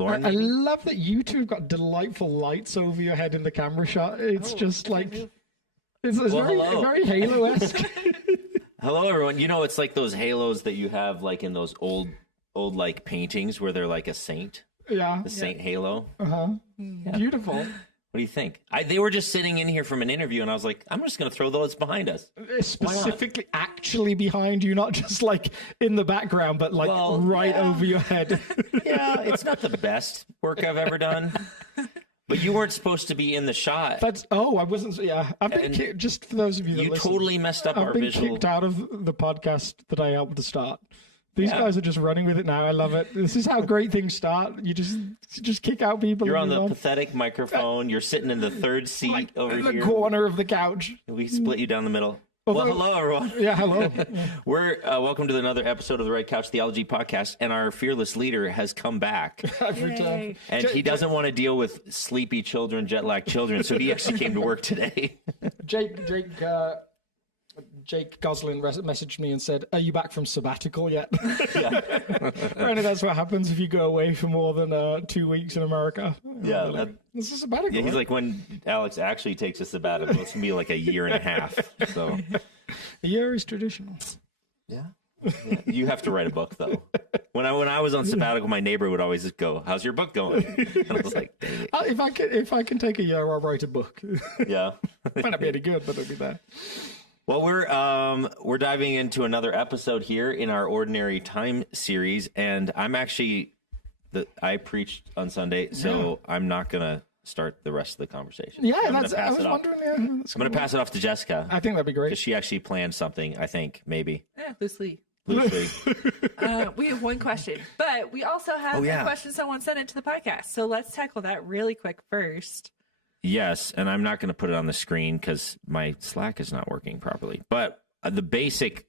Lauren, I love that you two have got delightful lights over your head in the camera shot. It's just like it's very Halo-esque. Hello, everyone. You know, it's like those halos that you have like in those old like paintings where they're like a saint. Yeah. The saint halo. Yeah. Beautiful. What do you think? They were just sitting in here from an interview, and I was like, I'm just going to throw those behind us. Specifically, actually behind you, not just like in the background, but like right over your head. Yeah, it's not the best work I've ever done. But you weren't supposed to be in the shot. I wasn't. Yeah, I've been kicked, just for those of you that listen, totally messed up our visual. I've been kicked out of the podcast that I helped to start. These guys are just running with it now. I love it. This is how great things start. You just kick out people. You're on the pathetic microphone. You're sitting in the third seat over in here. the corner of the couch. We split you down the middle. Well, hello, everyone. Yeah, hello. We're welcome to another episode of the Red Couch Theology podcast, and our fearless leader has come back. Returned. And he doesn't want to deal with sleepy children, jet-lagged children, so he actually came to work today. Jake Goslin messaged me and said, "Are you back from sabbatical yet?" Apparently, that's what happens if you go away for more than 2 weeks in America. Yeah, this is a sabbatical. Yeah, he's like, when Alex actually takes a sabbatical, it's gonna be like a year and a half. So, a year is traditional. Yeah. You have to write a book, though. When I was on sabbatical, my neighbor would always just go, "How's your book going?" And I was like, "Dang it." If I can take a year, I'll write a book. Yeah. Might not be any good, but it'll be there. Well, we're diving into another episode here in our Ordinary Time series, and I'm actually I preached on Sunday, so I'm not gonna start the rest of the conversation. Yeah, I was wondering. Yeah, I'm gonna pass it off to Jessica. I think that'd be great. Because she actually planned something. I think maybe loosely. We have one question, but we also have a question someone sent into the podcast. So let's tackle that really quick first. Yes, and I'm not going to put it on the screen because my Slack is not working properly. But the basic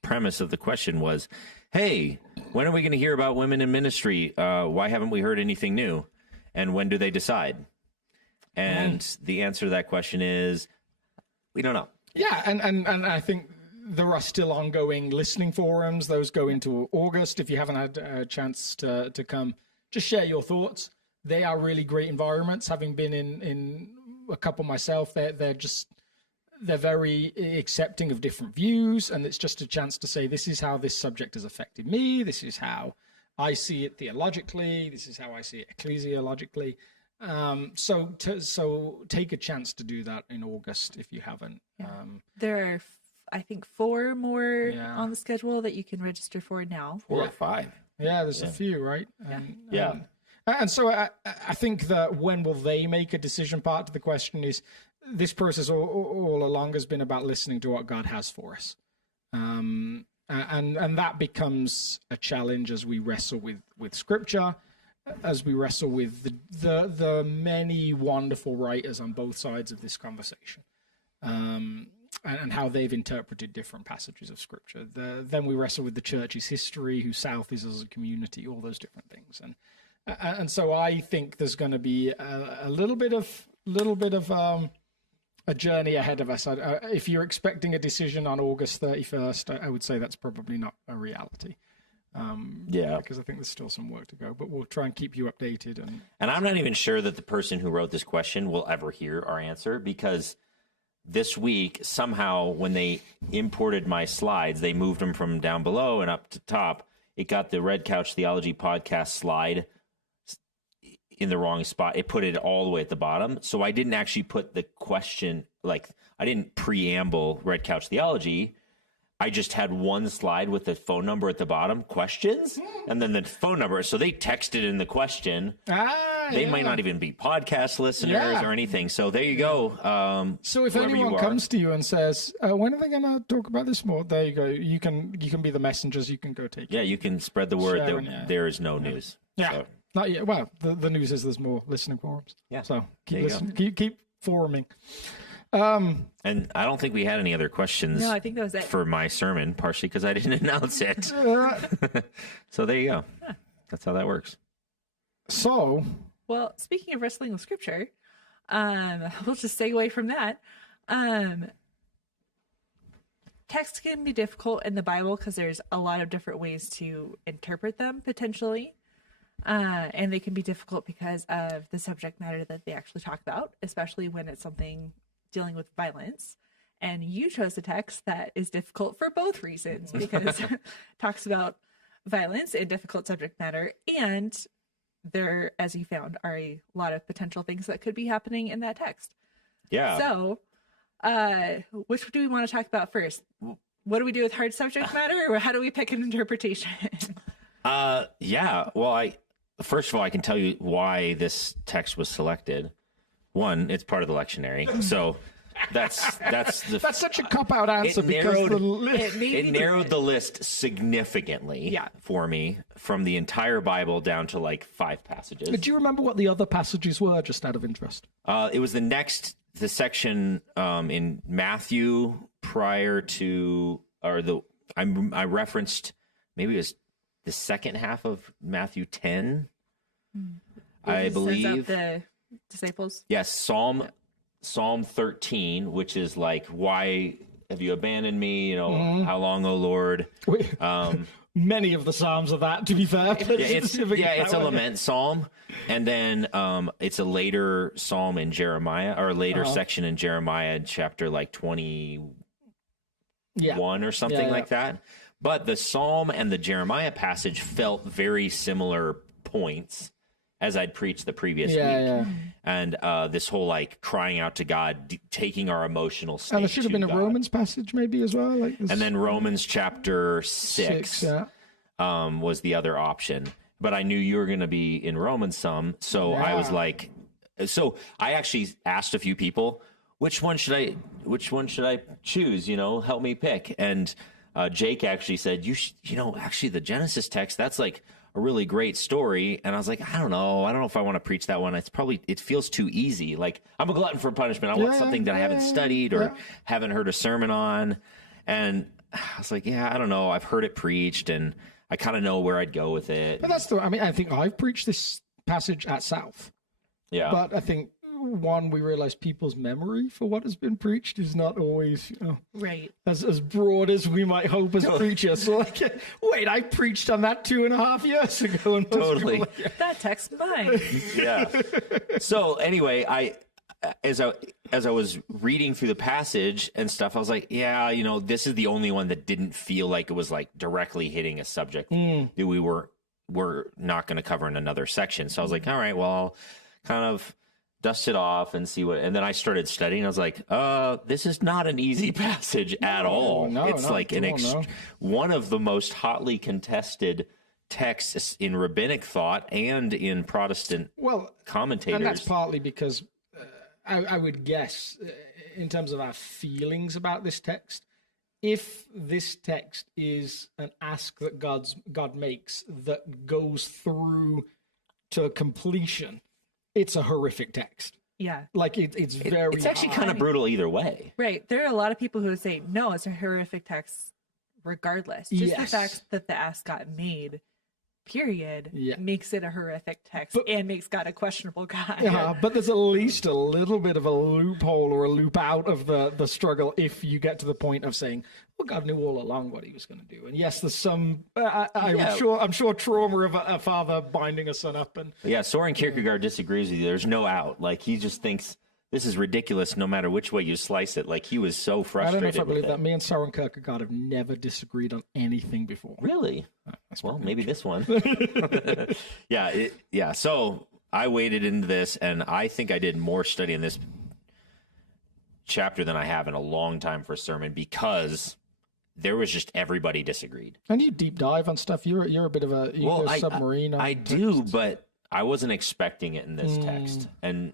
premise of the question was, hey, when are we going to hear about women in ministry? Why haven't we heard anything new? And when do they decide? And the answer to that question is, we don't know. Yeah, and I think there are still ongoing listening forums. Those go into August. If you haven't had a chance to come, just share your thoughts. They are really great environments. Having been in a couple myself, they're very accepting of different views, and it's just a chance to say, this is how this subject has affected me. This is how I see it theologically. This is how I see it ecclesiologically. So take a chance to do that in August if you haven't. Yeah. There are, I think, 4 more on the schedule that you can register for now. 4 or 5. Yeah, there's a few, right? Yeah. And so I think that when will they make a decision, part of the question is, this process all along has been about listening to what God has for us. And that becomes a challenge as we wrestle with Scripture, as we wrestle with the many wonderful writers on both sides of this conversation, and how they've interpreted different passages of Scripture. Then we wrestle with the church's history, who South is as a community, all those different things. And so I think there's going to be a little bit of a journey ahead of us. If you're expecting a decision on August 31st, I would say that's probably not a reality. Because I think there's still some work to go, but we'll try and keep you updated. And I'm not even sure that the person who wrote this question will ever hear our answer, because this week, somehow, when they imported my slides, they moved them from down below and up to top. It got the Red Couch Theology podcast slide in the wrong spot. It put it all the way at the bottom. So I didn't actually put the question, like, I didn't preamble Red Couch Theology. I just had one slide with the phone number at the bottom, questions, and then the phone number. So they texted in the question. They might not even be podcast listeners or anything. So there you go. So if anyone comes to you and says, when are they going to talk about this more? There you go. You can be the messengers. You can go take it. Yeah, you can spread the word that there is no news. Yeah. So. Not yet. Well, the news is there's more listening forums. Yeah. So keep listening. Keep foruming. And I don't think we had any other questions. No, I think that was it for my sermon, partially because I didn't announce it. So there you go. Yeah. That's how that works. Well, speaking of wrestling with Scripture, we'll just segue from that. Text can be difficult in the Bible because there's a lot of different ways to interpret them potentially. And they can be difficult because of the subject matter that they actually talk about, especially when it's something dealing with violence. And you chose a text that is difficult for both reasons, because it talks about violence and difficult subject matter. And there, as you found, are a lot of potential things that could be happening in that text. Yeah. So, which do we want to talk about first? What do we do with hard subject matter, or how do we pick an interpretation? Yeah. Well, first of all, I can tell you why this text was selected. One, it's part of the lectionary. So that's such a cop-out answer, because it narrowed the list significantly for me, from the entire Bible down to like 5 passages. Do you remember what the other passages were, just out of interest? It was the section in Matthew prior to, I referenced, maybe it was the second half of Matthew 10, I believe. The disciples. Yes, Psalm 13, which is like, why have you abandoned me? You know, how long, O Lord? Many of the Psalms are that, to be fair. It's a lament psalm. And then it's a later psalm in Jeremiah, or a later section in Jeremiah, chapter like 21 or something like that. But the psalm and the Jeremiah passage felt very similar points as I'd preached the previous week. And this whole like crying out to God, taking our emotional state. And there should have been a God. Romans passage maybe as well. And then Romans chapter 6 was the other option. But I knew you were going to be in Romans some. So I was like, I actually asked a few people, which one should I choose? You know, help me pick. And Jake actually said, actually the Genesis text, that's like a really great story. And I was like, I don't know if I want to preach that one. It feels too easy. Like, I'm a glutton for punishment. I want something that I haven't studied or haven't heard a sermon on. And I was like, I don't know. I've heard it preached and I kind of know where I'd go with it. But I think I've preached this passage at South. Yeah. But I think, we realize people's memory for what has been preached is not always, right, as broad as we might hope as preachers. So like, wait, I preached on that 2.5 years ago. And totally. That text mine. Yeah. So anyway, as I was reading through the passage and stuff, I was like, this is the only one that didn't feel like it was like directly hitting a subject that we were not going to cover in another section. So I was like, all right, well, I'll kind of dust it off and see what, and then I started studying. I was like, this is not an easy passage at all. It's like one of the most hotly contested texts in rabbinic thought and in Protestant commentators. And that's partly because I would guess, in terms of our feelings about this text, if this text is an ask that God makes that goes through to completion, it's a horrific text. Yeah. Like it's very It's actually kind of brutal either way. Right. There are a lot of people who would say, no, it's a horrific text regardless. Just the fact that the ask got made, period, makes it a horrific text and makes God a questionable God. Yeah, but there's at least a little bit of a loophole or a loop out of the struggle if you get to the point of saying, well, God knew all along what he was going to do. And yes, there's some, I'm sure trauma of a father binding a son up. And Soren Kierkegaard disagrees with you. There's no out. Like, he just thinks this is ridiculous no matter which way you slice it. Like, he was so frustrated. I don't know if I believe that. Me and Soren Kierkegaard have never disagreed on anything before. Really? Well, maybe this one. So I waded into this, and I think I did more study in this chapter than I have in a long time for a sermon, because there was just everybody disagreed. And you deep dive on stuff. You're a bit of a submarine. I do, but I wasn't expecting it in this text. And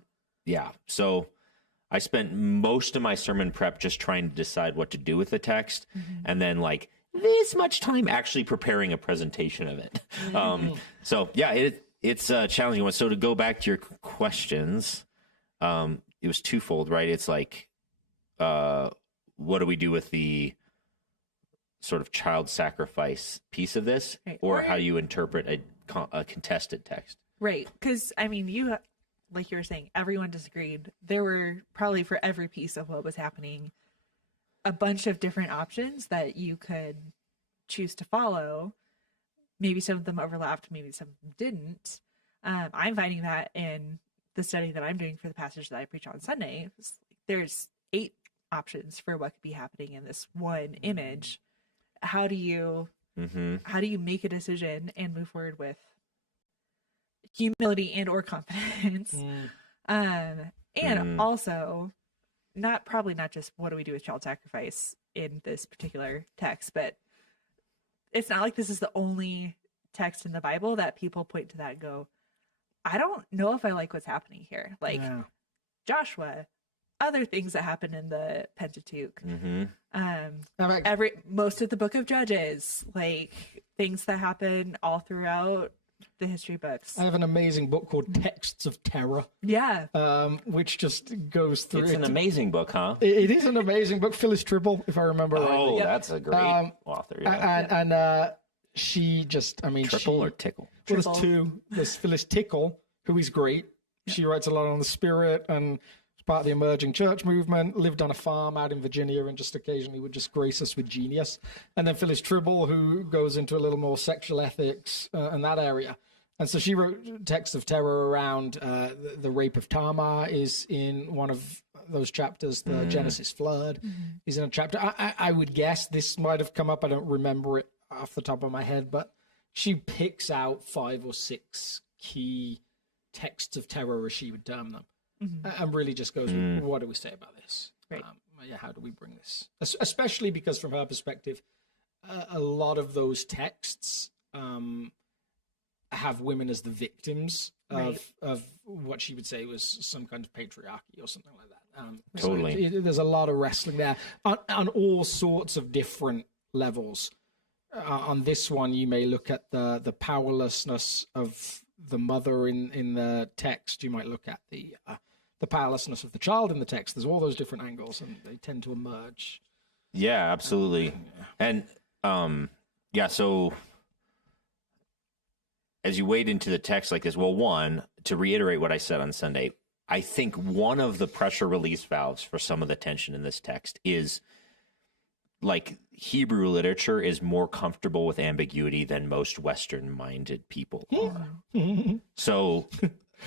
so I spent most of my sermon prep just trying to decide what to do with the text, and then like this much time actually preparing a presentation of it. It's a challenging one. So to go back to your questions, it was twofold, right? It's like, what do we do with the sort of child sacrifice piece of this, or how do you interpret a contested text? Right, because I mean, like you were saying, everyone disagreed. There were probably, for every piece of what was happening, a bunch of different options that you could choose to follow. maybe some of them overlapped, maybe some of them didn't. I'm finding that in the study that I'm doing for the passage that I preach on Sunday. There's 8 options for what could be happening in this one image. How do you make a decision and move forward with humility and or confidence? And also, probably not just what do we do with child sacrifice in this particular text, but it's not like this is the only text in the Bible that people point to that and go, I don't know if I like what's happening here. Like Joshua, other things that happen in the Pentateuch, most of the book of Judges, like things that happen all throughout the history books. I have an amazing book called Texts of Terror. Yeah. Which just goes through. It's an amazing book, huh? It is an amazing book. Phyllis Tribble, if I remember right. Oh, that's a great author. Yeah. And she just, Triple or Tickle? Well, there's 2. There's Phyllis Tickle, who is great. Yeah. She writes a lot on the Spirit and was part of the emerging church movement, lived on a farm out in Virginia and just occasionally would just grace us with genius. And then Phyllis Tribble, who goes into a little more sexual ethics and that area. And so she wrote Texts of Terror around the rape of Tamar is in one of those chapters. The Genesis flood is in a chapter. I would guess this might have come up. I don't remember it off the top of my head, but she picks out 5 or 6 key texts of terror, as she would term them, and really just goes, what do we say about this? Right. How do we bring this? Especially because from her perspective, a lot of those texts have women as the victims of what she would say was some kind of patriarchy or something like that. Totally. So there's a lot of wrestling there on all sorts of different levels. On this one, you may look at the powerlessness of the mother in the text. You might look at the powerlessness of the child in the text. There's all those different angles, and they tend to emerge. Yeah, absolutely. And so as you wade into the text like this, well, one, to reiterate what I said on Sunday, I think one of the pressure release valves for some of the tension in this text is like Hebrew literature is more comfortable with ambiguity than most Western-minded people are. So,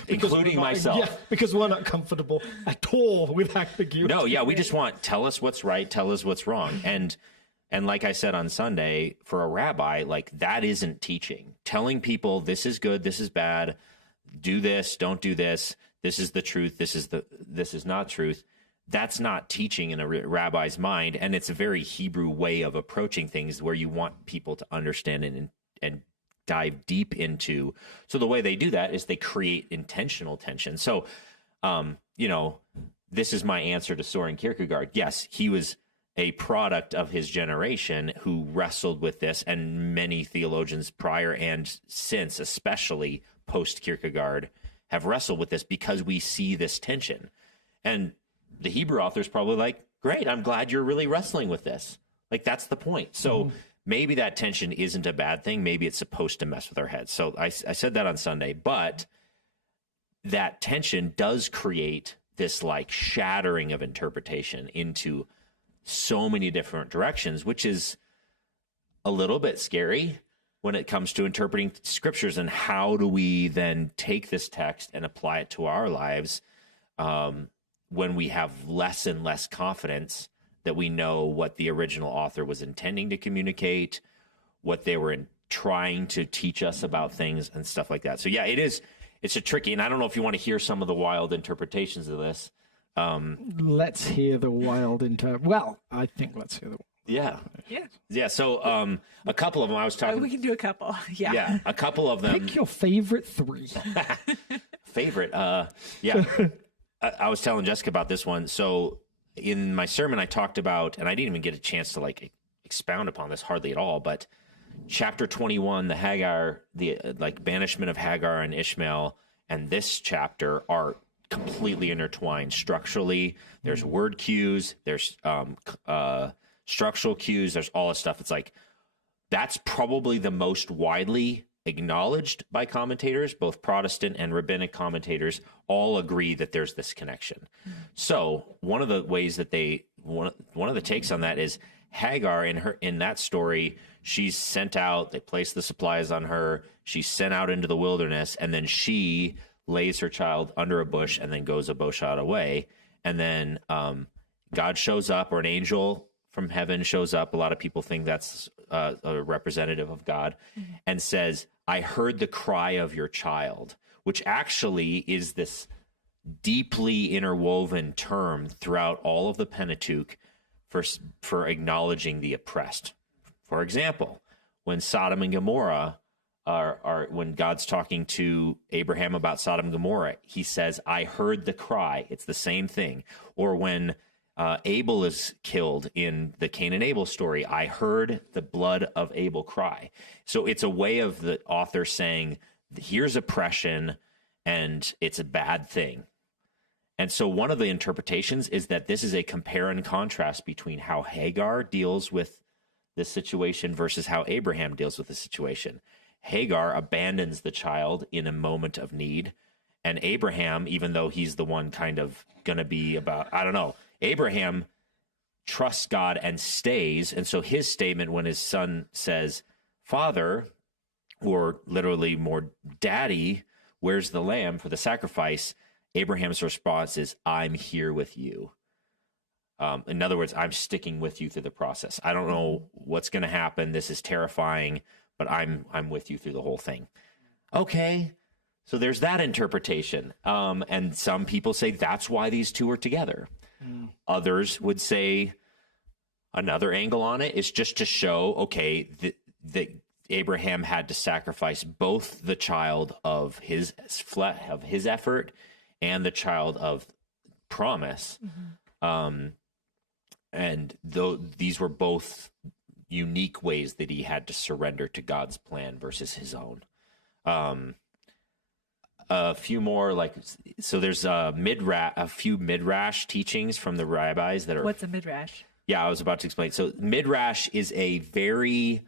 including myself. Yeah, because we're not comfortable at all with ambiguity. No, yeah, we just want, tell us what's right, tell us what's wrong. And like I said on Sunday, for a rabbi, like that isn't teaching. Telling people this is good, this is bad, do this, don't do this, this is the truth, this is not truth. That's not teaching in a rabbi's mind, and it's a very Hebrew way of approaching things where you want people to understand and dive deep into. So the way they do that is they create intentional tension. So, this is my answer to Søren Kierkegaard. Yes, he was a product of his generation who wrestled with this, and many theologians prior and since, especially post-Kierkegaard, have wrestled with this because we see this tension. And the Hebrew author's probably like, great, I'm glad you're really wrestling with this. Like, that's the point. So maybe that tension isn't a bad thing. Maybe it's supposed to mess with our heads. So I said that on Sunday, but that tension does create this like shattering of interpretation into so many different directions, which is a little bit scary when it comes to interpreting scriptures. And how do we then take this text and apply it to our lives when we have less and less confidence that we know what the original author was intending to communicate, what they were trying to teach us about things and stuff like that. So yeah, it's a tricky, and I don't know if you want to hear some of the wild interpretations of this. Let's hear the wild Well, I think let's hear the wild. Yeah. So a couple of them I was talking. We can do a couple. Yeah, a couple of them. Pick your favorite 3. Favorite. Yeah. I was telling Jessica about this one. So in my sermon, I talked about, and I didn't even get a chance to like expound upon this hardly at all, but chapter 21, the Hagar, the like banishment of Hagar and Ishmael, and this chapter are completely intertwined structurally. There's word cues, there's structural cues, there's all this stuff. It's like, that's probably the most widely acknowledged by commentators, both Protestant and rabbinic commentators all agree that there's this connection. So one of the ways that one of the takes on that is Hagar in that story, she's sent out, they place the supplies on her, she's sent out into the wilderness, and then she lays her child under a bush and then goes a bow shot away. And then God shows up, or an angel from heaven shows up. A lot of people think that's a representative of God, and says, I heard the cry of your child, which actually is this deeply interwoven term throughout all of the Pentateuch for acknowledging the oppressed. For example, when Sodom and Gomorrah when God's talking to Abraham about Sodom and Gomorrah, he says, I heard the cry. It's the same thing. Or when Abel is killed in the Cain and Abel story, I heard the blood of Abel cry. So it's a way of the author saying, here's oppression, and it's a bad thing. And so one of the interpretations is that this is a compare and contrast between how Hagar deals with this situation versus how Abraham deals with the situation. Hagar abandons the child in a moment of need, and Abraham, even though he's the one kind of going to be about, I don't know, Abraham trusts God and stays. And so his statement when his son says, Father, or literally more Daddy, where's the lamb for the sacrifice? Abraham's response is, I'm here with you. In other words, I'm sticking with you through the process. I don't know what's going to happen. This is terrifying, but I'm with you through the whole thing. Okay, so there's that interpretation. And some people say that's why these two are together. Others would say another angle on it is just to show, okay, that Abraham had to sacrifice both the child of his effort and the child of promise. And though these were both unique ways that he had to surrender to God's plan versus his own. A few more, so there's a few midrash teachings from the rabbis that are. What's a midrash? Yeah, I was about to explain. So midrash is a very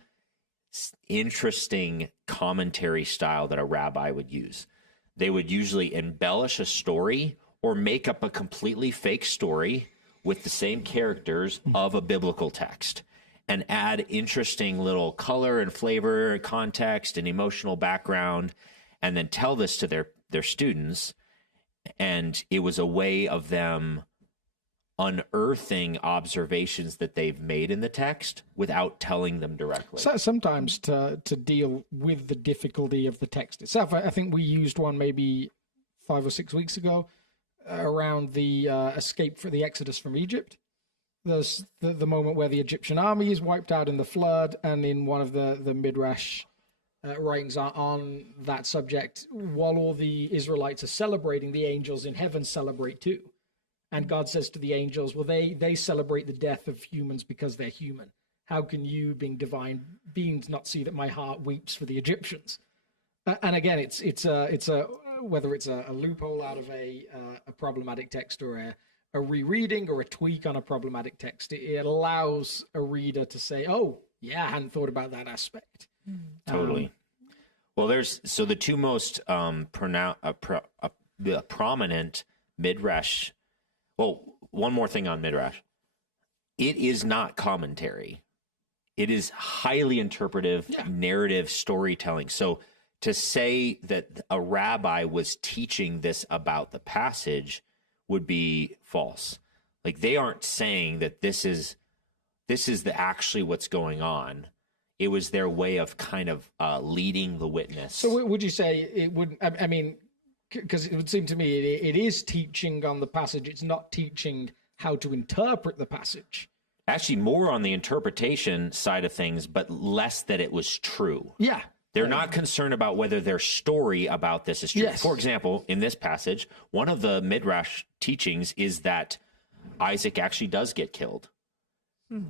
interesting commentary style that a rabbi would use. They would usually embellish a story or make up a completely fake story with the same characters of a biblical text and add interesting little color and flavor, context and emotional background, and then tell this to their students. And it was a way of them unearthing observations that they've made in the text without telling them directly. So sometimes to deal with the difficulty of the text itself. I think we used one maybe 5 or 6 weeks ago around the escape for the Exodus from Egypt. There's the moment where the Egyptian army is wiped out in the flood, and in one of the Midrash writings on that subject, while all the Israelites are celebrating, the angels in heaven celebrate too. And God says to the angels, well, they celebrate the death of humans because they're human. How can you, being divine beings, not see that my heart weeps for the Egyptians? And again, it's a whether it's a loophole out of a problematic text or a rereading or a tweak on a problematic text, it allows a reader to say, oh, yeah, I hadn't thought about that aspect. Totally. Well, so the two most prominent midrash. Well, one more thing on midrash. It is not commentary. It is highly interpretive, narrative storytelling. So to say that a rabbi was teaching this about the passage would be false. Like, they aren't saying that this is actually what's going on. It was their way of kind of leading the witness. So would you say it would, I mean, because it would seem to me it is teaching on the passage. It's not teaching how to interpret the passage. Actually, more on the interpretation side of things, but less that it was true. Yeah. They're not concerned about whether their story about this is true. Yes. For example, in this passage, one of the Midrash teachings is that Isaac actually does get killed.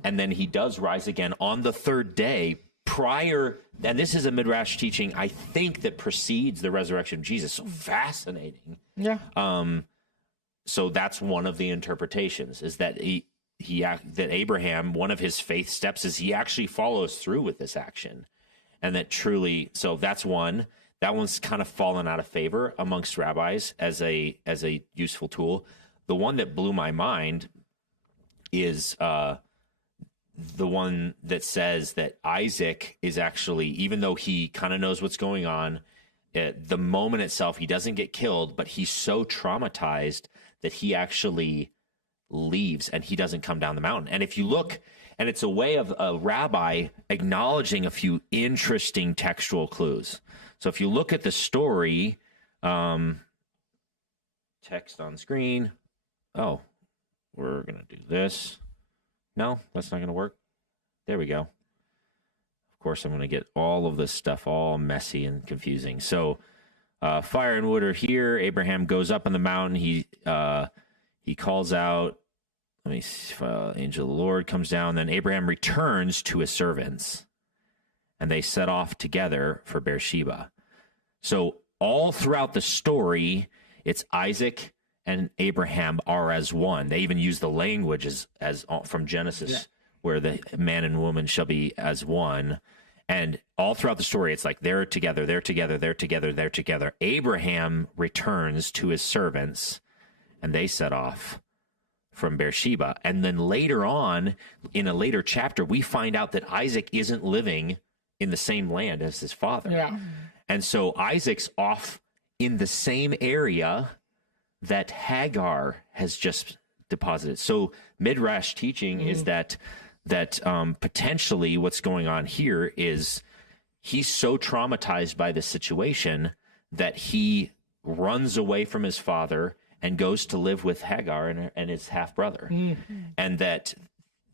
And then he does rise again on the third day prior. And this is a Midrash teaching, I think, that precedes the resurrection of Jesus. So fascinating. Yeah. So that's one of the interpretations, is that that Abraham, one of his faith steps is he actually follows through with this action. And that truly, so that's one. That one's kind of fallen out of favor amongst rabbis as a useful tool. The one that blew my mind is the one that says that Isaac is actually, even though he kind of knows what's going on, at the moment itself, he doesn't get killed, but he's so traumatized that he actually leaves and he doesn't come down the mountain. And if you look, and it's a way of a rabbi acknowledging a few interesting textual clues. So if you look at the story, text on screen. Oh, we're going to do this. No, that's not going to work. There we go. Of course, I'm going to get all of this stuff all messy and confusing. So fire and wood are here. Abraham goes up on the mountain. He calls out. Let me see if angel of the Lord comes down. Then Abraham returns to his servants, and they set off together for Beersheba. So all throughout the story, it's Isaac and Abraham are as one. They even use the language as from Genesis, where the man and woman shall be as one. And all throughout the story, it's like they're together, they're together, they're together, they're together. Abraham returns to his servants, and they set off from Beersheba. And then later on, in a later chapter, we find out that Isaac isn't living in the same land as his father. Yeah. And so Isaac's off in the same area that Hagar has just deposited. So Midrash teaching is that potentially what's going on here is he's so traumatized by the situation that he runs away from his father and goes to live with Hagar and his half brother. And that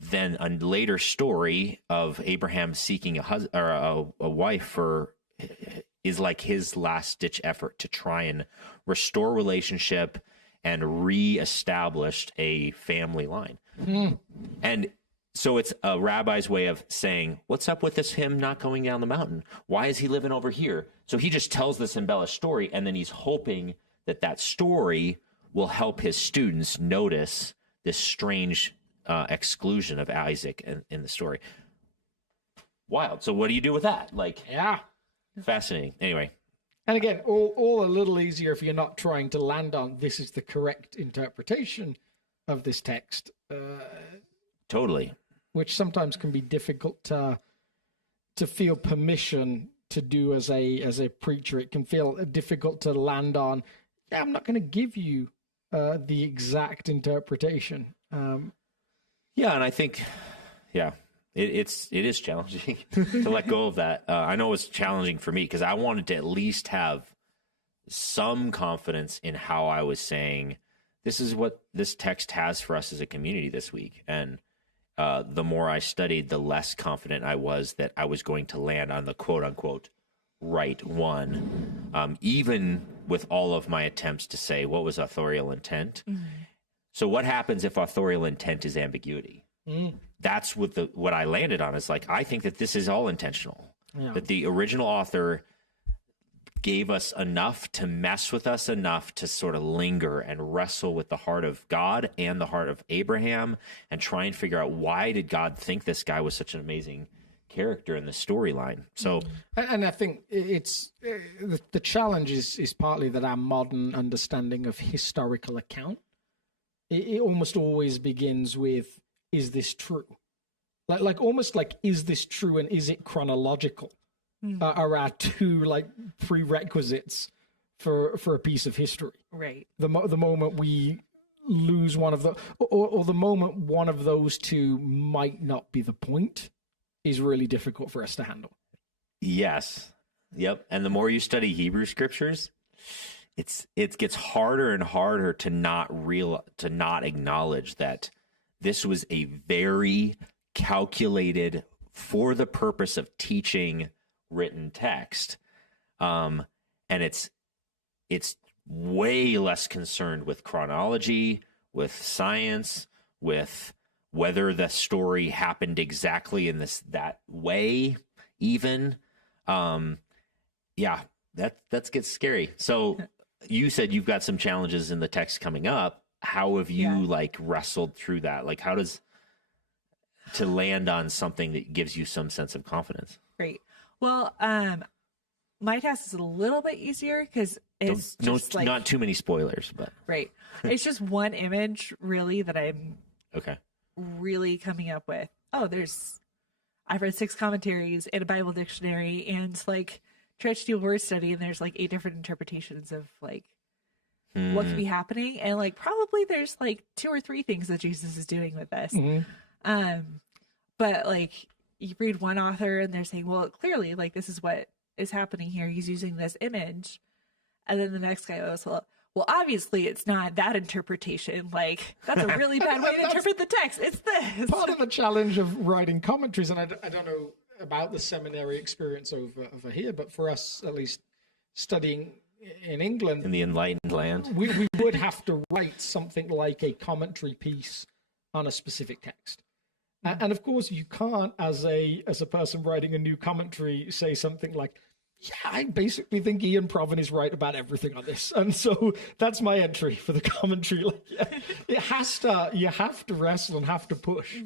then a later story of Abraham seeking a wife for is like his last ditch effort to try and restore relationship and reestablish a family line. And so it's a rabbi's way of saying, what's up with him not going down the mountain? Why is he living over here? So he just tells this embellished story, and then he's hoping that story will help his students notice this strange exclusion of Isaac in the story. Wild. So what do you do with that? Fascinating. Anyway. And again, all a little easier if you're not trying to land on this is the correct interpretation of this text. Totally. Which sometimes can be difficult to feel permission to do as a preacher. It can feel difficult to land on, I'm not going to give you the exact interpretation. And I think, it is challenging to let go of that. I know it's challenging for me because I wanted to at least have some confidence in how I was saying, this is what this text has for us as a community this week. And the more I studied, the less confident I was that I was going to land on the quote unquote right one, even with all of my attempts to say what was authorial intent. So what happens if authorial intent is ambiguity? That's what I landed on. Is like, I think that this is all intentional, that the original author gave us enough to mess with us enough to sort of linger and wrestle with the heart of God and the heart of Abraham and try and figure out, why did God think this guy was such an amazing character in the storyline? So, and I think it's the challenge is partly that our modern understanding of historical account, it almost always begins with, is this true? Like almost like, is this true and is it chronological? Are our two prerequisites for a piece of history. Right. The moment we lose one of the, or the moment one of those two might not be the point, is really difficult for us to handle. Yes. Yep. And the more you study Hebrew scriptures, it gets harder and harder to not acknowledge that this was a very calculated, for the purpose of teaching, written text. And it's way less concerned with chronology, with science, with whether the story happened exactly in that way, even. That gets scary. So you said you've got some challenges in the text coming up. How have you wrestled through that? Like, how does to land on something that gives you some sense of confidence? Great. Well, my task is a little bit easier because it's not too many spoilers, but right. It's just one image really that I'm okay. really coming up with. I've read 6 commentaries and a Bible dictionary and like tried to do a word study, and there's like 8 different interpretations of like what could be happening, and like probably there's like 2 or 3 things that Jesus is doing with this. But like you read one author and they're saying, well, clearly like this is what is happening here. He's using this image, and then the next guy goes, well, obviously it's not that interpretation. Like that's a really bad way to interpret the text. It's this. Part of the challenge of writing commentaries, and I don't know about the seminary experience over here, but for us, at least studying in England, in the enlightened land, we would have to write something like a commentary piece on a specific text. And of course, you can't, as a person writing a new commentary, say something like, yeah, I basically think Ian Provan is right about everything on this. And so that's my entry for the commentary. Like, yeah, you have to wrestle and have to push.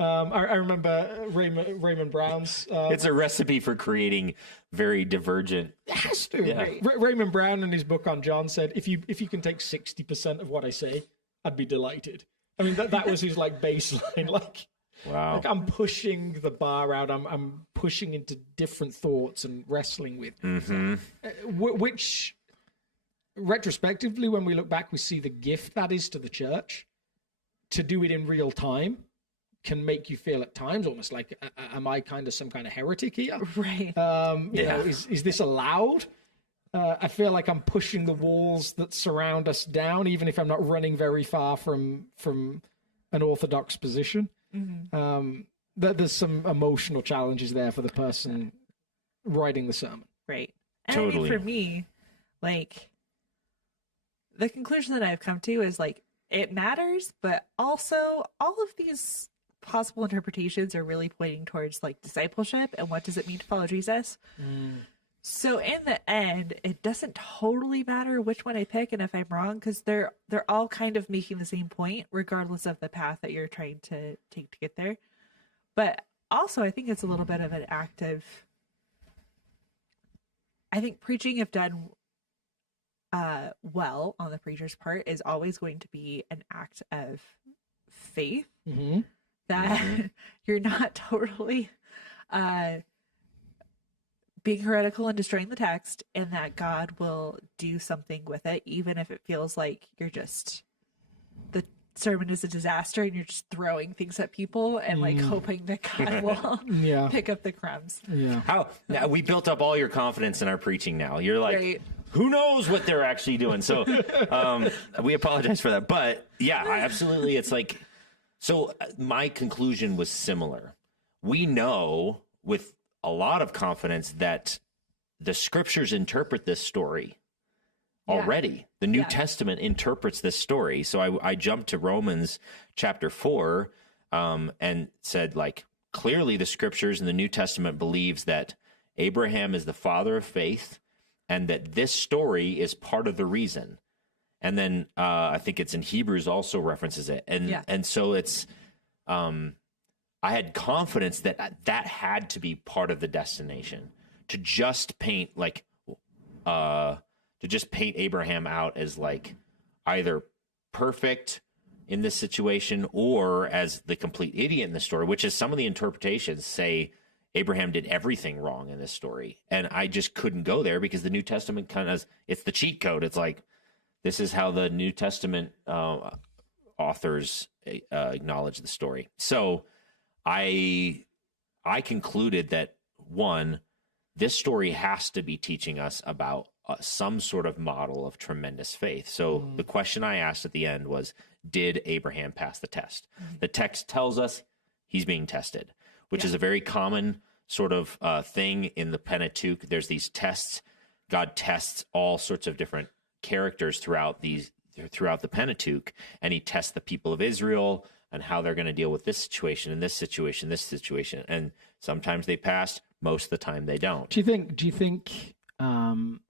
I remember Raymond Brown's... it's a recipe for creating very divergent... It has to. Yeah. Raymond Brown, in his book on John, said, if you can take 60% of what I say, I'd be delighted. I mean, that was his like baseline. Like, wow. Like I'm pushing the bar out. I'm pushing into different thoughts and wrestling with, which retrospectively, when we look back, we see the gift that is to the church. To do it in real time can make you feel at times almost like, am I kind of some kind of heretic here? Right. You know, is this allowed? I feel like I'm pushing the walls that surround us down, even if I'm not running very far from an orthodox position. There's some emotional challenges there for the person writing the sermon. Right. And Totally. I mean, for me, like, the conclusion that I've come to is, like, it matters, but also all of these possible interpretations are really pointing towards, like, discipleship and what does it mean to follow Jesus. So in the end, it doesn't totally matter which one I pick and if I'm wrong, because they're all kind of making the same point, regardless of the path that you're trying to take to get there. But also, I think it's a little bit of an act of, I think preaching, if done well on the preacher's part, is always going to be an act of faith that you're not totally being heretical and destroying the text, and that God will do something with it, even if it feels like you're just, the sermon is a disaster and you're just throwing things at people and like hoping that God will pick up the crumbs. How now we built up all your confidence in our preaching now. You're like, Right. who knows what they're actually doing? So we apologize for that. But yeah, absolutely. It's like, so my conclusion was similar. We know with a lot of confidence that the scriptures interpret this story already. The New Testament interprets this story. So I jumped to Romans chapter 4 and said, like, clearly the scriptures in the New Testament believes that Abraham is the father of faith and that this story is part of the reason. And then I think it's in Hebrews also references it. And so it's, I had confidence that that had to be part of the destination, to just paint like, to just paint Abraham out as like either perfect in this situation or as the complete idiot in the story, which is some of the interpretations say Abraham did everything wrong in this story. And I just couldn't go there because the New Testament kind of, it's the cheat code. It's like, this is how the New Testament authors acknowledge the story. So I concluded that, one, this story has to be teaching us about some sort of model of tremendous faith. So the question I asked at the end was, did Abraham pass the test? The text tells us he's being tested, which is a very common sort of thing in the Pentateuch. There's these tests. God tests all sorts of different characters throughout the Pentateuch, and he tests the people of Israel and how they're going to deal with this situation and this situation, and sometimes they pass. Most of the time, they don't. Do you think? I'm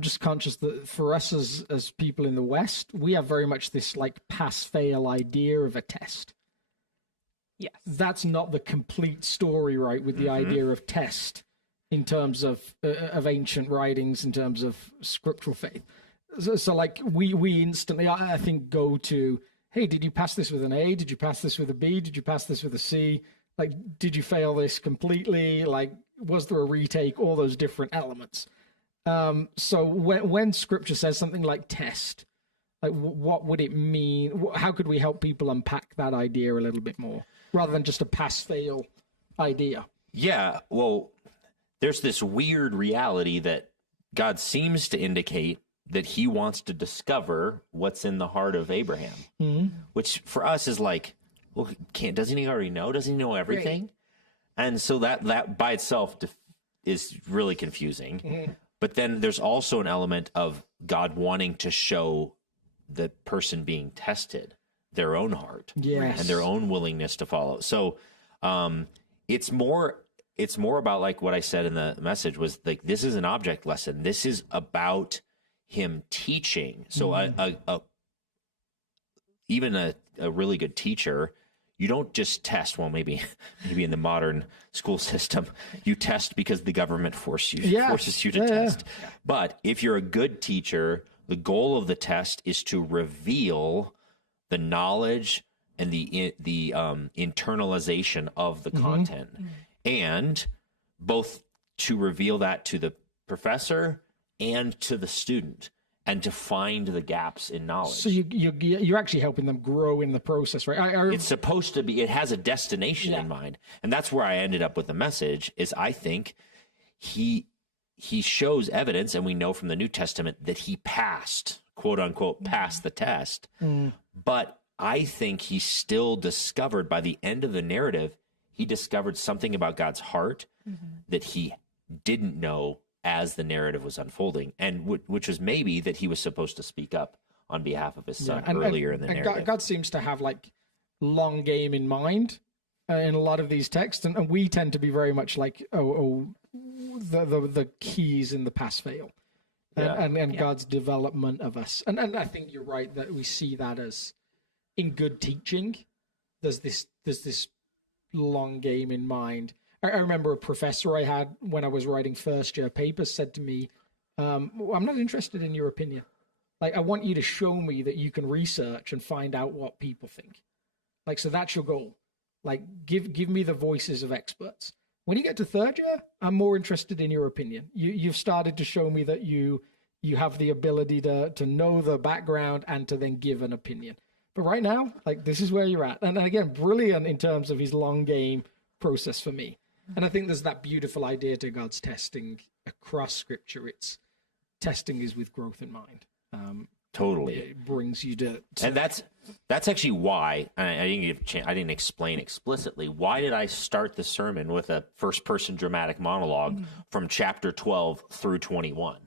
just conscious that for us as people in the West, we have very much this like pass-fail idea of a test. Yes, that's not the complete story, right? With the idea of test in terms of ancient writings, in terms of scriptural faith. So like we instantly, I think, go to, hey, did you pass this with an A? Did you pass this with a B? Did you pass this with a C? Like, did you fail this completely? Like, was there a retake? All those different elements. So when scripture says something like test, like what would it mean? How could we help people unpack that idea a little bit more rather than just a pass-fail idea? Yeah, well, there's this weird reality that God seems to indicate that he wants to discover what's in the heart of Abraham, which for us is like, well, doesn't he already know? Doesn't he know everything? Right. And so that by itself is really confusing. But then there's also an element of God wanting to show the person being tested their own heart and their own willingness to follow. So it's more about, like what I said in the message was, like, this is an object lesson. This is about him teaching. So even a really good teacher, you don't just test. Well, maybe in the modern school system, you test because the government forces you to test. Yeah. But if you're a good teacher, the goal of the test is to reveal the knowledge and the internalization of the content, and both to reveal that to the professor and to the student, and to find the gaps in knowledge. So you're actually helping them grow in the process, right? It's supposed to be. It has a destination in mind, and that's where I ended up with the message. Is I think he shows evidence, and we know from the New Testament that he passed, quote unquote, passed the test. But I think he still discovered, by the end of the narrative, he discovered something about God's heart that he didn't know as the narrative was unfolding, and which was maybe that he was supposed to speak up on behalf of his son earlier in the narrative. God seems to have like long game in mind in a lot of these texts, and we tend to be very much like the keys in the pass fail, and God's development of us. And I think you're right that we see that as in good teaching. There's this long game in mind. I remember a professor I had when I was writing first year papers said to me, I'm not interested in your opinion. Like, I want you to show me that you can research and find out what people think. Like, so that's your goal. Like, give me the voices of experts. When you get to third year, I'm more interested in your opinion. You've started to show me that you have the ability to know the background and to then give an opinion. But right now, like, this is where you're at. And again, brilliant in terms of his long game process for me. And I think there's that beautiful idea to God's testing across Scripture. It's testing is with growth in mind. Totally, it brings you to and that's actually why I didn't explain explicitly why did I start the sermon with a first-person dramatic monologue from chapter 12 through 21,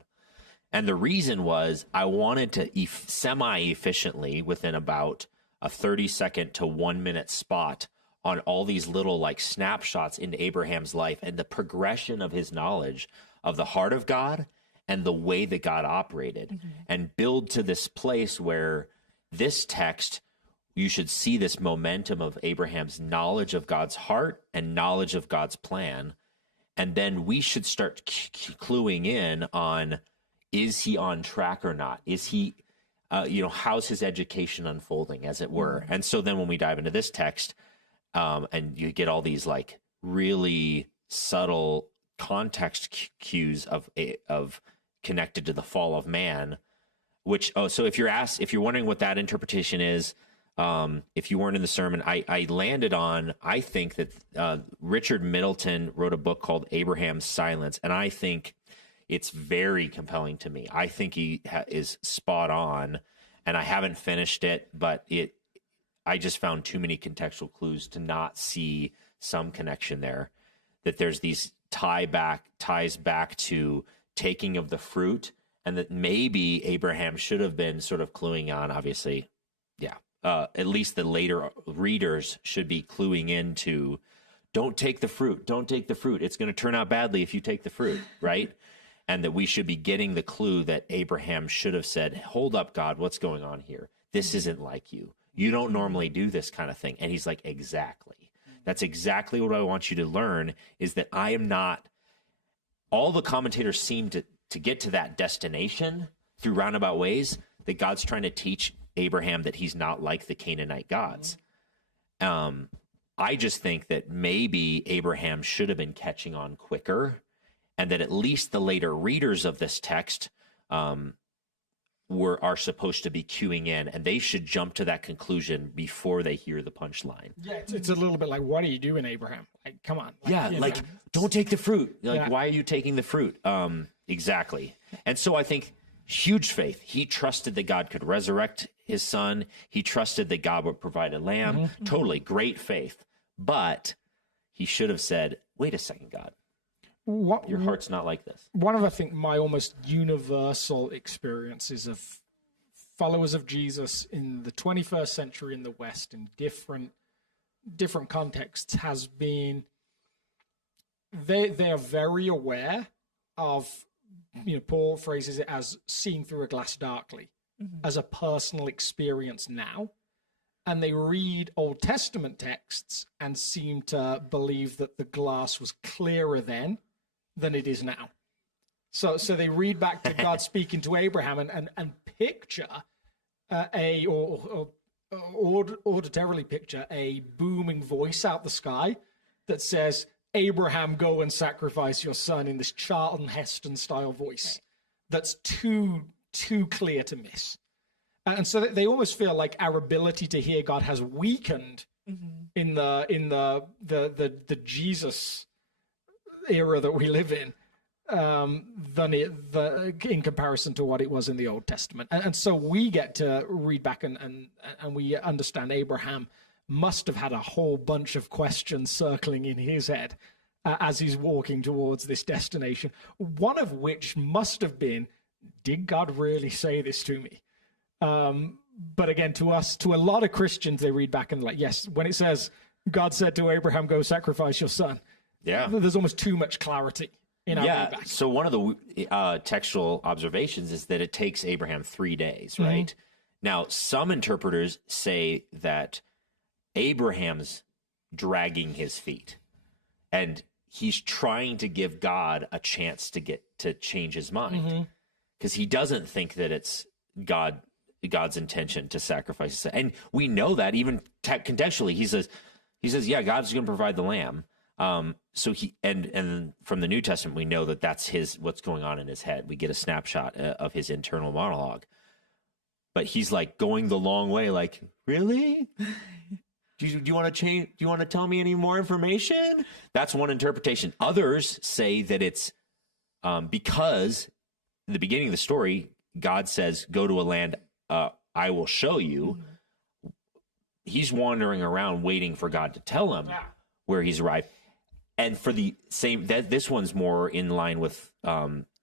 and the reason was I wanted to semi-efficiently, within about a 30-second to 1-minute spot, on all these little like snapshots into Abraham's life and the progression of his knowledge of the heart of God and the way that God operated, and build to this place where this text, you should see this momentum of Abraham's knowledge of God's heart and knowledge of God's plan. And then we should start cluing in on, is he on track or not? Is he, how's his education unfolding, as it were? And so then when we dive into this text, and you get all these like really subtle context cues of connected to the fall of man, which, so if you're wondering what that interpretation is, if you weren't in the sermon, I landed on, I think that Richard Middleton wrote a book called Abraham's Silence, and I think it's very compelling to me. I think he is spot on, and I haven't finished it, but I just found too many contextual clues to not see some connection there, that there's these ties back to taking of the fruit, and that maybe Abraham should have been sort of cluing on, obviously. At least the later readers should be cluing into, don't take the fruit. It's going to turn out badly if you take the fruit, right? And that we should be getting the clue that Abraham should have said, hold up, God, what's going on here? This isn't like you. You don't normally do this kind of thing. And he's like, exactly. That's exactly what I want you to learn, is that I am not, all the commentators seem to get to that destination through roundabout ways, that God's trying to teach Abraham that he's not like the Canaanite gods. I just think that maybe Abraham should have been catching on quicker, and that at least the later readers of this text are supposed to be queuing in, and they should jump to that conclusion before they hear the punchline. Yeah, it's a little bit like, what are you doing, Abraham? Like, come on. Like, don't take the fruit. Like, why are you taking the fruit? Exactly. And so I think huge faith. He trusted that God could resurrect his son. He trusted that God would provide a lamb. Totally great faith. But he should have said, wait a second, God. Your heart's not like this. One of, I think, my almost universal experiences of followers of Jesus in the 21st century in the West in different contexts has been they are very aware of, Paul phrases it as seeing through a glass darkly, as a personal experience now. And they read Old Testament texts and seem to believe that the glass was clearer then than it is now. So they read back to God speaking to Abraham and picture or auditorily picture a booming voice out the sky that says, Abraham, go and sacrifice your son, in this Charlton Heston style voice that's too clear to miss. And so they almost feel like our ability to hear God has weakened in the Jesus era that we live in, in comparison to what it was in the Old Testament. And so we get to read back and we understand Abraham must have had a whole bunch of questions circling in his head as he's walking towards this destination, one of which must have been, did God really say this to me? But again, to a lot of Christians, they read back and like, yes, when it says God said to Abraham, go sacrifice your son, there's almost too much clarity in our readback. So one of the textual observations is that it takes Abraham 3 days, right? Now, some interpreters say that Abraham's dragging his feet, and he's trying to give God a chance to change his mind, because he doesn't think that it's God's intention to sacrifice. And we know that even contextually, he says, yeah, God's going to provide the lamb. So he, and from the New Testament, we know that that's what's going on in his head. We get a snapshot of his internal monologue, but he's like going the long way. Like, really? Do you want to change? Do you want to tell me any more information? That's one interpretation. Others say that it's because in the beginning of the story, God says, go to a land I will show you. He's wandering around waiting for God to tell him where he's arrived. And for the same, this one's more in line with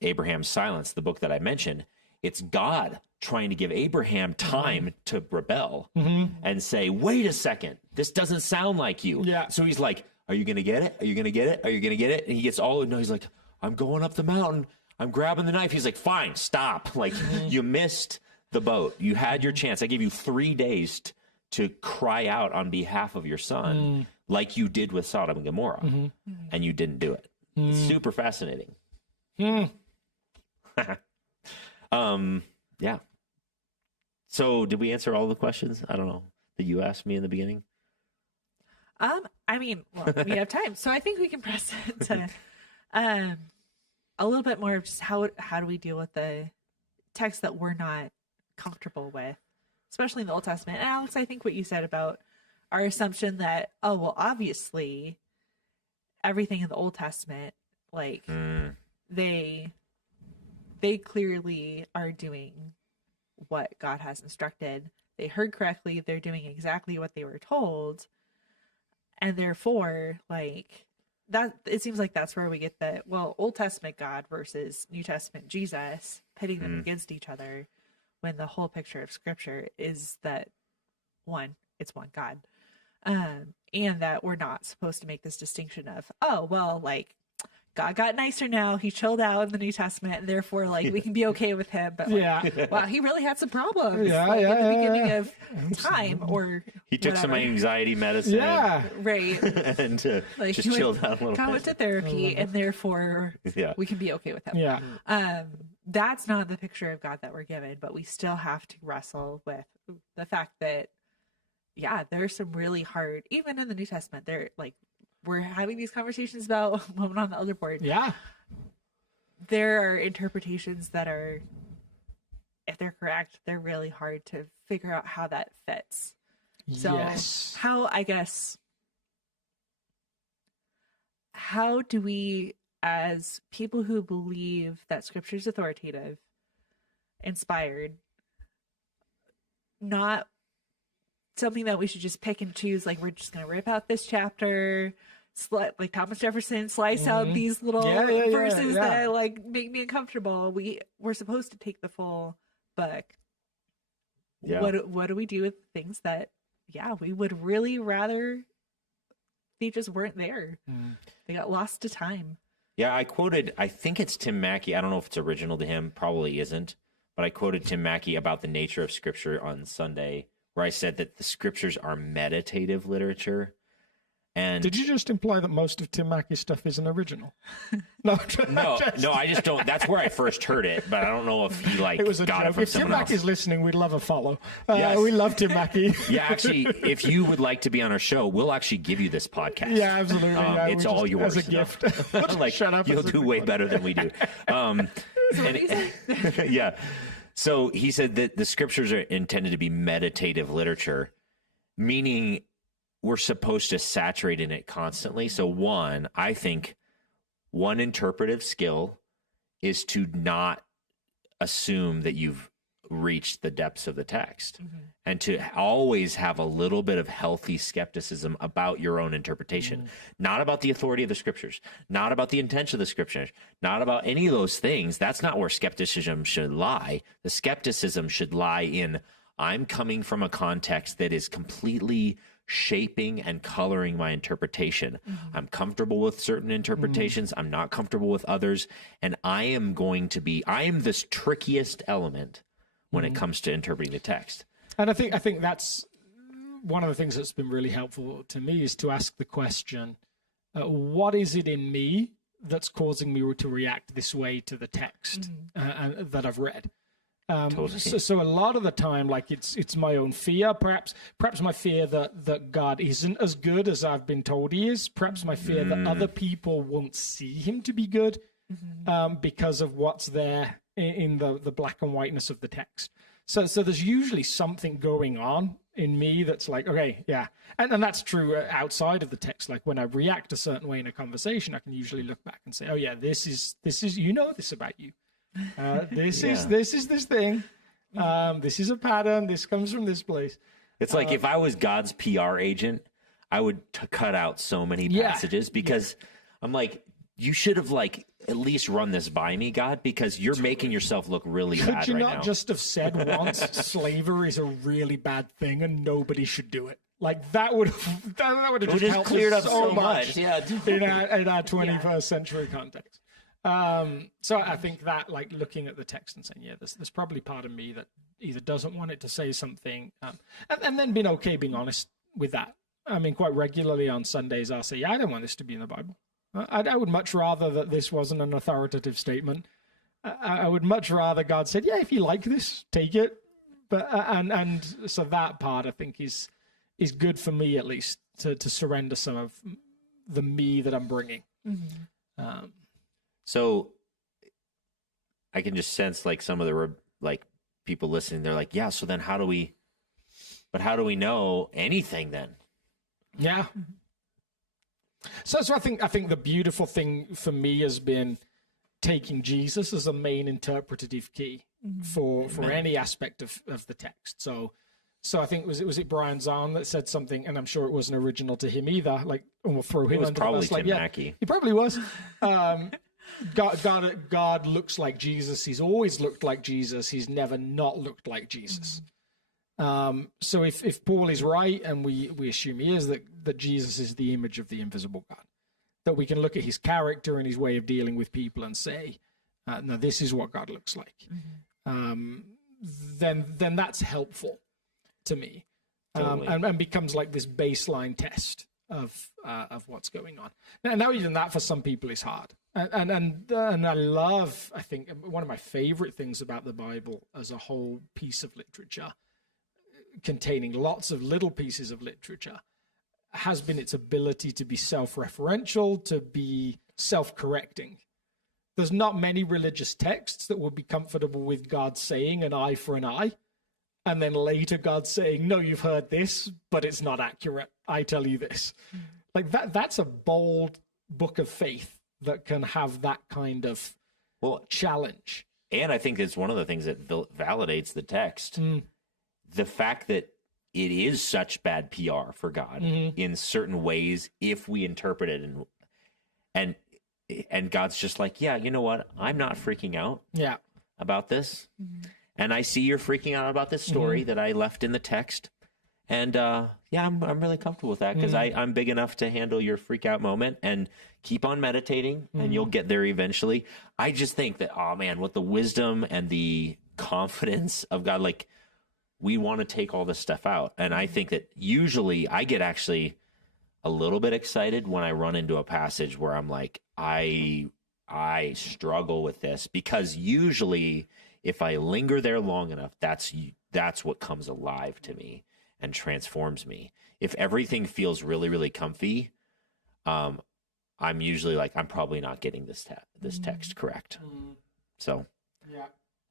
Abraham's silence, the book that I mentioned. It's God trying to give Abraham time to rebel and say, wait a second, this doesn't sound like you. Yeah. So he's like, are you going to get it? Are you going to get it? Are you going to get it? And he gets he's like, I'm going up the mountain. I'm grabbing the knife. He's like, fine, stop. Like, you missed the boat. You had your chance. I gave you 3 days to cry out on behalf of your son, like you did with Sodom and Gomorrah, and you didn't do it. It's super fascinating. Yeah. So did we answer all the questions? I don't know, that you asked me in the beginning? I mean, well, we have time, so I think we can press it to a little bit more of just how do we deal with the text that we're not comfortable with, especially in the Old Testament. And Alex, I think what you said about our assumption that, oh, well, obviously everything in the Old Testament, like they clearly are doing what God has instructed. They heard correctly. They're doing exactly what they were told. And therefore, like, that, it seems like that's where we get the, well, Old Testament God versus New Testament Jesus, pitting them against each other, when the whole picture of Scripture is that it's one God. And that we're not supposed to make this distinction of, oh, well, like, God got nicer now. He chilled out in the New Testament, and therefore, like, we can be okay with him. But, like, wow, he really had some problems in the beginning of time, or he took some anxiety medicine. Yeah. Right. And like, just chilled out a little bit. God went to therapy, and therefore we can be okay with him. Yeah. that's not the picture of God that we're given, but we still have to wrestle with the fact that, yeah, there's some really hard, even in the New Testament, they're like, we're having these conversations about women on the elder board. Yeah. There are interpretations that are, if they're correct, they're really hard to figure out how that fits. So Yes. how do we, as people who believe that scripture is authoritative, inspired, not something that we should just pick and choose, like we're just going to rip out this chapter, like Thomas Jefferson, slice out these little verses that like make me uncomfortable. We're supposed to take the full book. Yeah. What do we do with things that, we would really rather they just weren't there? They got lost to time. Yeah, I quoted, I think it's Tim Mackey. I don't know if it's original to him, probably isn't, but I quoted Tim Mackey about the nature of scripture on Sunday, where I said that the scriptures are meditative literature. And did you just imply that most of Tim Mackey's stuff isn't original? No, I just don't. That's where I first heard it, but I don't know if he it was a got joke. it from If Tim someone Mackey's else. listening, we'd love a follow. Yes. We love Tim Mackey. Yeah, actually, if you would like to be on our show, we'll actually give you this podcast. Yeah, absolutely. It's all yours as a gift. Like, Shut up. You'll do way better than we do. Yeah. So he said that the scriptures are intended to be meditative literature, meaning we're supposed to saturate in it constantly. So I think one interpretive skill is to not assume that you've reached the depths of the text, and to always have a little bit of healthy skepticism about your own interpretation, not about the authority of the scriptures, not about the intention of the scriptures, not about any of those things. That's not where skepticism should lie. The skepticism should lie in, I'm coming from a context that is completely shaping and coloring my interpretation. I'm comfortable with certain interpretations. I'm not comfortable with others. And I am this trickiest element when it comes to interpreting the text. And I think that's one of the things that's been really helpful to me, is to ask the question, what is it in me that's causing me to react this way to the text that I've read? Totally. So a lot of the time, like it's my own fear, perhaps my fear that God isn't as good as I've been told he is, perhaps my fear that other people won't see him to be good because of what's there in the black and whiteness of the text. So there's usually something going on in me that's like, okay, yeah. And that's true outside of the text. Like when I react a certain way in a conversation, I can usually look back and say, oh yeah, this is you know this about you. This is this thing. This is a pattern. This comes from this place. It's like if I was God's PR agent, I would cut out so many passages because I'm like, you should have like at least run this by me, God, because you're making yourself look really bad right now. Could you not just have said once slavery is a really bad thing and nobody should do it? Like that would have just helped cleared us up so so much. Yeah, in our 21st century context. So I think that, like, looking at the text and saying, yeah, there's probably part of me that either doesn't want it to say something, and then being honest with that. I mean, quite regularly on Sundays, I'll say, yeah, I don't want this to be in the Bible. I would much rather that this wasn't an authoritative statement. I would much rather God said, yeah, if you like this, take it. But and so that part, I think, is good for me, at least, to surrender some of the me that I'm bringing. So I can just sense like some of the like people listening, they're like, yeah, so then how do we know anything then? Yeah. So I think the beautiful thing for me has been taking Jesus as a main interpretative key for any aspect of the text. So I think was it Brian Zahn that said something, and I'm sure it wasn't original to him either. Like, and we'll throw him under the bus. Probably Tim Mackey. He probably was. God looks like Jesus. He's always looked like Jesus. He's never not looked like Jesus. So if Paul is right, and we assume he is, that Jesus is the image of the invisible God, that we can look at his character and his way of dealing with people and say, no, this is what God looks like. Then that's helpful to me, Totally. and becomes like this baseline test of what's going on. Now even that for some people is hard. And I love, I think, one of my favorite things about the Bible as a whole piece of literature, containing lots of little pieces of literature, has been its ability to be self-referential, to be self-correcting. There's not many religious texts that would be comfortable with God saying an eye for an eye, and then later God saying, no, you've heard this, but it's not accurate. I tell you this. Like that's a bold book of faith that can have that kind of challenge. And I think it's one of the things that validates the text. The fact that it is such bad PR for God in certain ways, if we interpret it and God's just like, yeah, you know what? I'm not freaking out about this. And I see you're freaking out about this story that I left in the text. And I'm really comfortable with that because I'm big enough to handle your freak out moment and keep on meditating and you'll get there eventually. I just think that, oh man, with the wisdom and the confidence of God, like we want to take all this stuff out. And I think that usually I get actually a little bit excited when I run into a passage where I'm like, I struggle with this, because usually if I linger there long enough, that's what comes alive to me and transforms me. If everything feels really, really comfy, I'm usually like, I'm probably not getting this text correct. So,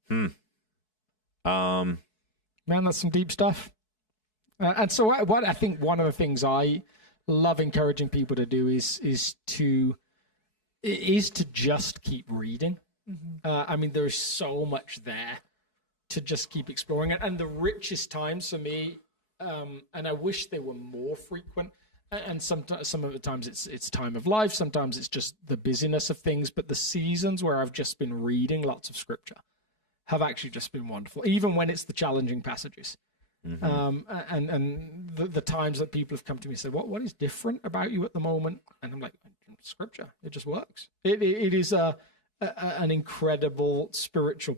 man, that's some deep stuff. And so, what I think one of the things I love encouraging people to do is to just keep reading. I mean, there's so much there to just keep exploring it. And the richest times for me, and I wish they were more frequent. And some of the times it's time of life. Sometimes it's just the busyness of things. But the seasons where I've just been reading lots of scripture have actually just been wonderful, even when it's the challenging passages. And the times that people have come to me and said, what is different about you at the moment? And I'm like, scripture. It just works. It is an incredible spiritual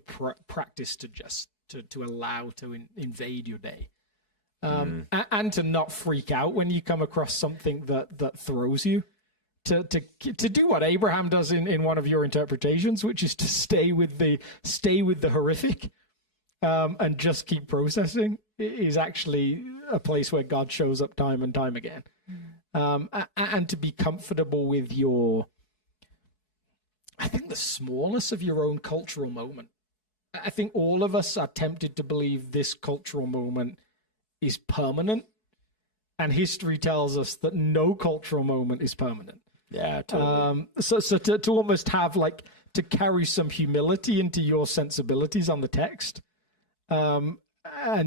practice to just to allow to invade your day. And to not freak out when you come across something that throws you, to do what Abraham does in one of your interpretations, which is to stay with the horrific, and just keep processing, is actually a place where God shows up time and time again. And to be comfortable with I think the smallness of your own cultural moment. I think all of us are tempted to believe this cultural moment is permanent, and history tells us that no cultural moment is permanent. Yeah, totally. So to almost have to carry some humility into your sensibilities on the text, and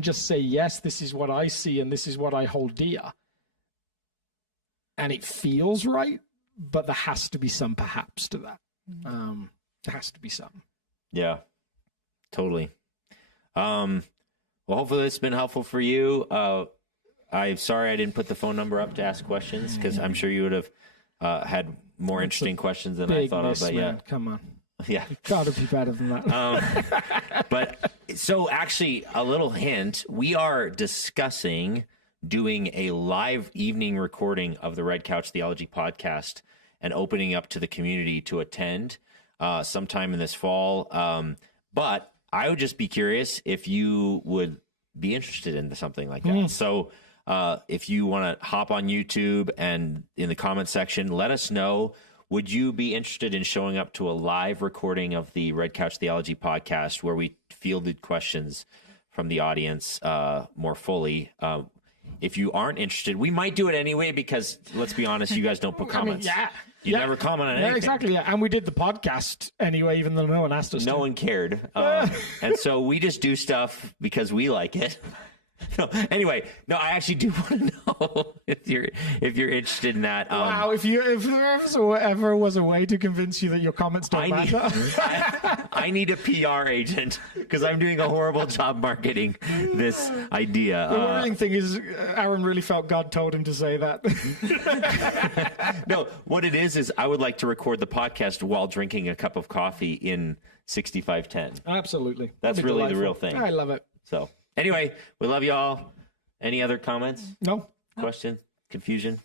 just say, yes, this is what I see and this is what I hold dear, and it feels right, but there has to be some perhaps to that. There has to be some. Yeah, totally. Well, hopefully it's been helpful for you. I'm sorry I didn't put the phone number up to ask questions, because I'm sure you would have had more interesting questions than I thought of. But man. Come on. Yeah. You've got to be better than that. But so actually, a little hint, we are discussing doing a live evening recording of the Red Couch Theology podcast and opening up to the community to attend sometime in this fall. But I would just be curious if you would be interested in something like that. So if you want to hop on YouTube and in the comment section, let us know. Would you be interested in showing up to a live recording of the Red Couch Theology podcast where we fielded questions from the audience more fully? If you aren't interested, we might do it anyway, because let's be honest, you guys don't put comments. You never comment on anything. Yeah, exactly. Yeah. And we did the podcast anyway, even though no one asked us to. No one cared. And so we just do stuff because we like it. Anyway, I actually do want to know if you're interested in that. Wow, if there ever was a way to convince you that your comments don't matter. I need a PR agent, because I'm doing a horrible job marketing this idea. The worrying thing is Aaron really felt God told him to say that. No, what it is I would like to record the podcast while drinking a cup of coffee in 6510. Absolutely. That's really delightful. The real thing. I love it. So anyway, we love y'all. Any other comments? No. Questions? Confusion?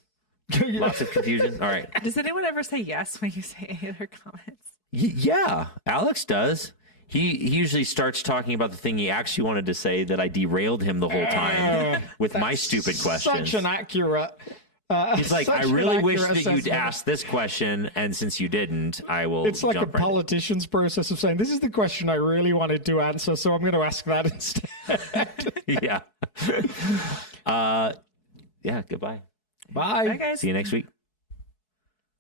Lots of confusion. All right. Does anyone ever say yes when you say any of their comments? Yeah, Alex does. He usually starts talking about the thing he actually wanted to say that I derailed him the whole time with my stupid question. Such an accurate. He's like, I really wish that you'd asked this question, and since you didn't, I will. It's like a jump right in. politician's process of saying, this is the question I really wanted to answer, so I'm going to ask that instead. Yeah. Yeah, goodbye. Bye. Bye, guys. See you next week.